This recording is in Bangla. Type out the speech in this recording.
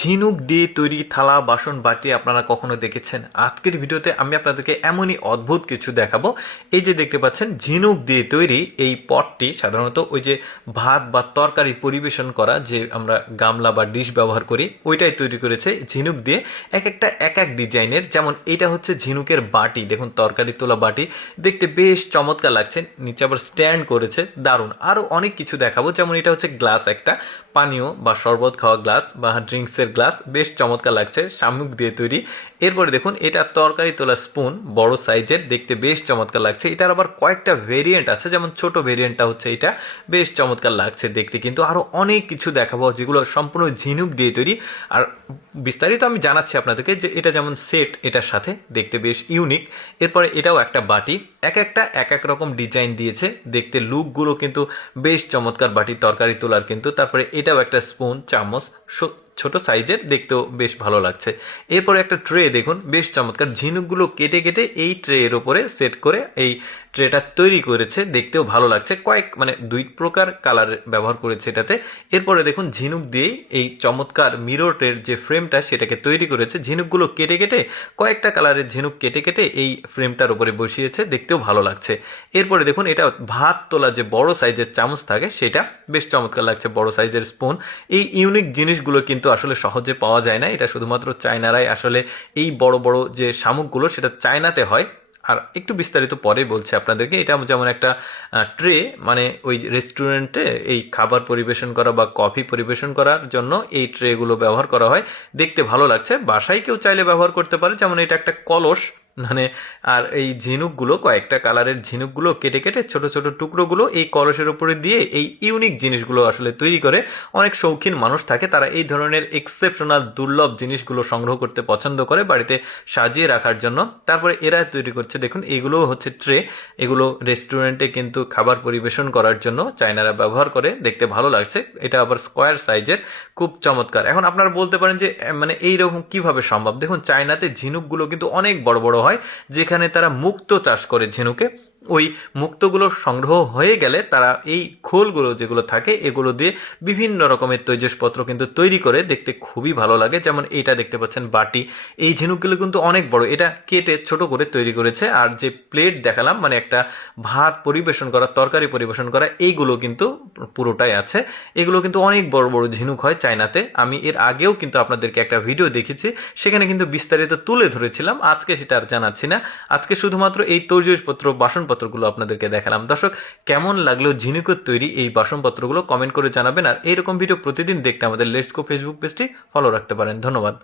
ঝিনুক দিয়ে তৈরি থালা বাসন বাটি আপনারা কখনো দেখেছেন? আজকের ভিডিওতে আমি আপনাদেরকে এমনই অদ্ভুত কিছু দেখাবো। এই যে দেখতে পাচ্ছেন ঝিনুক দিয়ে তৈরি এই পটটি সাধারণত ওই যে ভাত বা তরকারি পরিবেশন করা যে আমরা গামলা বা ডিশ ব্যবহার করি ওইটাই তৈরি করেছে ঝিনুক দিয়ে। এক একটা এক এক ডিজাইনের, যেমন এটা হচ্ছে ঝিনুকের বাটি, দেখুন তরকারি তোলা বাটি, দেখতে বেশ চমৎকার লাগছে। নিচে আবার স্ট্যান্ড করেছে, দারুণ। আরও অনেক কিছু দেখাবো, যেমন এটা হচ্ছে গ্লাস, একটা পানীয় বা শরবত খাওয়া গ্লাস বা ড্রিঙ্কসের গ্লাস, বেশ চমৎকার লাগছে, শামুক দিয়ে তৈরি। এরপরে দেখুন এটা তরকারি তোলা স্পুন, বড় সাইজের, দেখতে বেশ চমৎকার লাগছে। এটার আবার কয়েকটা ভেরিয়েন্ট আছে, যেমন ছোট ভেরিয়েন্টটা হচ্ছে এটা, বেশ চমৎকার লাগছে দেখতে। কিন্তু আরও অনেক কিছু দেখাবো যেগুলো সম্পূর্ণ ঝিনুক দিয়ে তৈরি। আর বিস্তারিত আমি জানাচ্ছি আপনাদেরকে যে এটা যেমন সেট, এটার সাথে দেখতে বেশ ইউনিক। এরপরে এটাও একটা বাটি, এক একটা এক এক রকম ডিজাইন দিয়েছে, দেখতে লুকগুলো কিন্তু বেশ চমৎকার, বাটির তরকারি তোলার কিন্তু। তারপরে এটাও একটা স্পুন, চামচ, ছোট সাইজের, দেখতেও বেশ ভালো লাগছে। এরপরে একটা ট্রে দেখুন, বেশ চমৎকার, ঝিনুকগুলো কেটে কেটে এই ট্রে এর ওপরে সেট করে এই ট্রেটা তৈরি করেছে, দেখতেও ভালো লাগছে। মানে দুই প্রকার কালার ব্যবহার করেছে এটাতে। এরপরে দেখুন ঝিনুক দিয়েই এই চমৎকার মিররের যে ফ্রেমটা সেটাকে তৈরি করেছে, ঝিনুকগুলো কেটে কেটে কয়েকটা কালারের ঝিনুক কেটে কেটে এই ফ্রেমটার উপরে বসিয়েছে, দেখতেও ভালো লাগছে। এরপরে দেখুন এটা ভাত তোলা যে বড় সাইজের চামচ থাকে সেটা, বেশ চমৎকার লাগছে, বড় সাইজের স্পুন। এই ইউনিক জিনিসগুলো কিন্তু আসলে সহজে পাওয়া যায় না, এটা শুধুমাত্র চায়নারাই আসলে এই বড় বড় যে শামুকগুলো সেটা চায়নাতে হয়। আর একটু বিস্তারিত পরে বলছি আপনাদেরকে। এটা যেমন একটা ট্রে, মানে ওই রেস্টুরেন্টে এই খাবার পরিবেশন করা বা কফি পরিবেশন করার জন্য এই ট্রেগুলো ব্যবহার করা হয়, দেখতে ভালো লাগছে। বাসায় কেউ চাইলে ব্যবহার করতে পারে, যেমন এটা একটা কলস, মানে। আর এই ঝিনুকগুলো, কয়েকটা কালারের ঝিনুকগুলো কেটে কেটে ছোট ছোট টুকরোগুলো এই কলসের উপরে দিয়ে এই ইউনিক জিনিসগুলো আসলে তৈরি করে। অনেক শৌখিন মানুষ থাকে, তারা এই ধরনের এক্সেপশনাল দুর্লভ জিনিসগুলো সংগ্রহ করতে পছন্দ করে বাড়িতে সাজিয়ে রাখার জন্য। তারপরে এরা তৈরি করছে, দেখুন এগুলো হচ্ছে ট্রে, এগুলো রেস্টুরেন্টে কিন্তু খাবার পরিবেশন করার জন্য চাইনারা ব্যবহার করে, দেখতে ভালো লাগছে। এটা আবার স্কোয়ার সাইজের, খুব চমৎকার। এখন আপনারা বলতে পারেন যে মানে এইরকম কিভাবে সম্ভব? দেখুন চায়নাতে ঝিনুকগুলো কিন্তু অনেক বড় বড় হয়, যেখানে তারা মুক্তো চাষ করে ঝিনুকে। ওই মুক্তোগুলো সংগ্রহ হয়ে গেলে তারা এই খোলগুলো যেগুলো থাকে এগুলো দিয়ে বিভিন্ন রকমের তৈজসপত্র কিন্তু তৈরি করে, দেখতে খুবই ভালো লাগে। যেমন এইটা দেখতে পাচ্ছেন বাটি, এই ঝিনুকগুলো কিন্তু অনেক বড়, এটা কেটে ছোট করে তৈরি করেছে। আর যে প্লেট দেখালাম, মানে একটা ভাত পরিবেশন করা, তরকারি পরিবেশন করা, এইগুলো কিন্তু পুরোটাই আছে। এগুলো কিন্তু অনেক বড় বড় ঝিনুক হয় চায়নাতে। আমি এর আগেও কিন্তু আপনাদেরকে একটা ভিডিও দেখেছি, সেখানে কিন্তু বিস্তারিত তুলে ধরেছিলাম, আজকে সেটা আর জানাচ্ছি না। আজকে শুধুমাত্র এই তৈজসপত্র, বাসনপত্রগুলো আপনাদেরকে দেখালাম। দর্শক, কেমন লাগলো ঝিনুকের তৈরি এই বাসনপত্রগুলো কমেন্ট করে জানাবেন। আর এইরকম ভিডিও প্রতিদিন দেখতে আমাদের লেটস গো ফেসবুক পেজটি ফলো রাখতে পারেন। ধন্যবাদ।